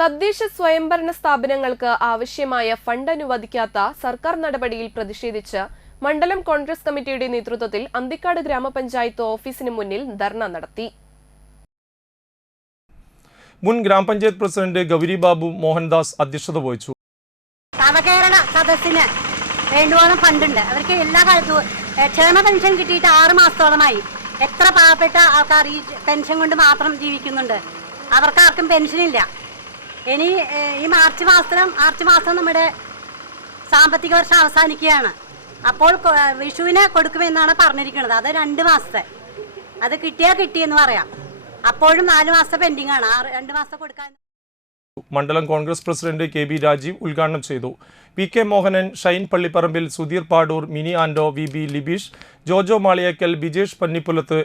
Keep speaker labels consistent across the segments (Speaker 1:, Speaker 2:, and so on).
Speaker 1: തദ്ദേശ സ്വയംഭരണ സ്ഥാപനങ്ങൾക്ക് ആവശ്യമായ ഫണ്ട് അനുവദിക്കാത്ത സർക്കാർ നടപടിയിൽ പ്രതിഷേധിച്ച് മണ്ഡലം കോൺഗ്രസ് കമ്മിറ്റിയുടെ നേതൃത്വത്തിൽ അന്തിക്കാട് ഗ്രാമപഞ്ചായത്ത് ഓഫീസിന് മുന്നിൽ ധർണ നടത്തി.
Speaker 2: മുൻ ഗ്രാമപഞ്ചായത്ത് പ്രസിഡന്റ് ഗൗരി ബാബു മോഹൻദാസ് അധ്യക്ഷത വഹിച്ചു.
Speaker 3: നവകേരള സദസ്സിന് വേണ്ടുവോളം ഫണ്ടുണ്ട്. അവർക്ക് എല്ലാ കാലത്തും ക്ഷേമ പെൻഷൻ കിട്ടിയിട്ട് ആറ് മാസത്തോളമായി എത്ര പാവപ്പെട്ട ആൾക്കാർ ഈ പെൻഷൻ കൊണ്ട് മാത്രം ജീവിക്കുന്നുണ്ട്? അവർക്ക് ആർക്കും പെൻഷനില്ല. ഇനി ഈ മാർച്ച് മാസം മാർച്ച് മാസം നമ്മുടെ സാമ്പത്തിക വർഷം അവസാനിക്കുകയാണ്. അപ്പോൾ വിഷുവിനെ കൊടുക്കുമെന്നാണ് പറഞ്ഞിരിക്കുന്നത്. അത് രണ്ട് മാസത്തെ. അത് കിട്ടിയാൽ കിട്ടിയെന്ന് പറയാം. അപ്പോഴും നാല് മാസത്തെ പെൻഡിങ് ആണ് രണ്ട് മാസം കൊടുക്കാൻ
Speaker 2: മണ്ഡലം Congress president K B Rajeev ഉദ്ഘാടനം ചെയ്തു. P K Mohanan Shine Pallipparambil Sudheer Padoor Mini Ando V B Libeesh Jojo Maliyakkal Bijesh Pannippulath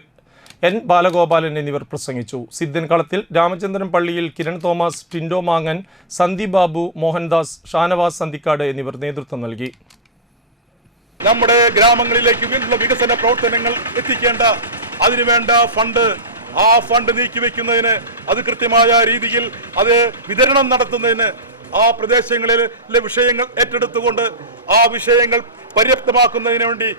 Speaker 2: N Balagopalan എന്നിവർ പ്രസംഗിച്ചു. സിദ്ധൻ കളത്തിൽ രാമചന്ദ്രൻ പള്ളിയിൽ കിരൺ തോമസ് ടിൻഡോ മാങ്ങൻ സന്ദീപ് ബാബു മോഹൻദാസ് ഷാനവാസ് സന്ദിക്കാട് എന്നിവർ നേതൃത്വം നൽകി.
Speaker 4: നമ്മുടെ ഗ്രാമങ്ങളിലേക്ക് വികസന പ്രവർത്തനങ്ങൾ എത്തിക്കേണ്ട അതിനുവേണ്ട ഫണ്ട് ആ ഫണ്ട് നീക്കിവെക്കുന്നതിന് അത് കൃത്യമായ രീതിയിൽ അത് വിതരണം നടത്തുന്നതിന് ആ പ്രദേശങ്ങളിലെ വിഷയങ്ങൾ ഏറ്റെടുത്തുകൊണ്ട് ആ വിഷയങ്ങൾ പര്യാപ്തമാക്കുന്നതിന് വേണ്ടി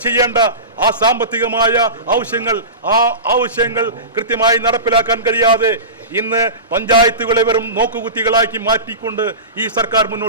Speaker 4: ചെയ്യേണ്ട ആ സാമ്പത്തികമായ ആവശ്യങ്ങൾ ആ ആവശ്യങ്ങൾ കൃത്യമായി നടപ്പിലാക്കാൻ കഴിയാതെ ഇന്ന് പഞ്ചായത്തുകളെ വെറും നോക്കുകുത്തികളാക്കി മാറ്റിക്കൊണ്ട് ഈ സർക്കാർ മുന്നോട്ട്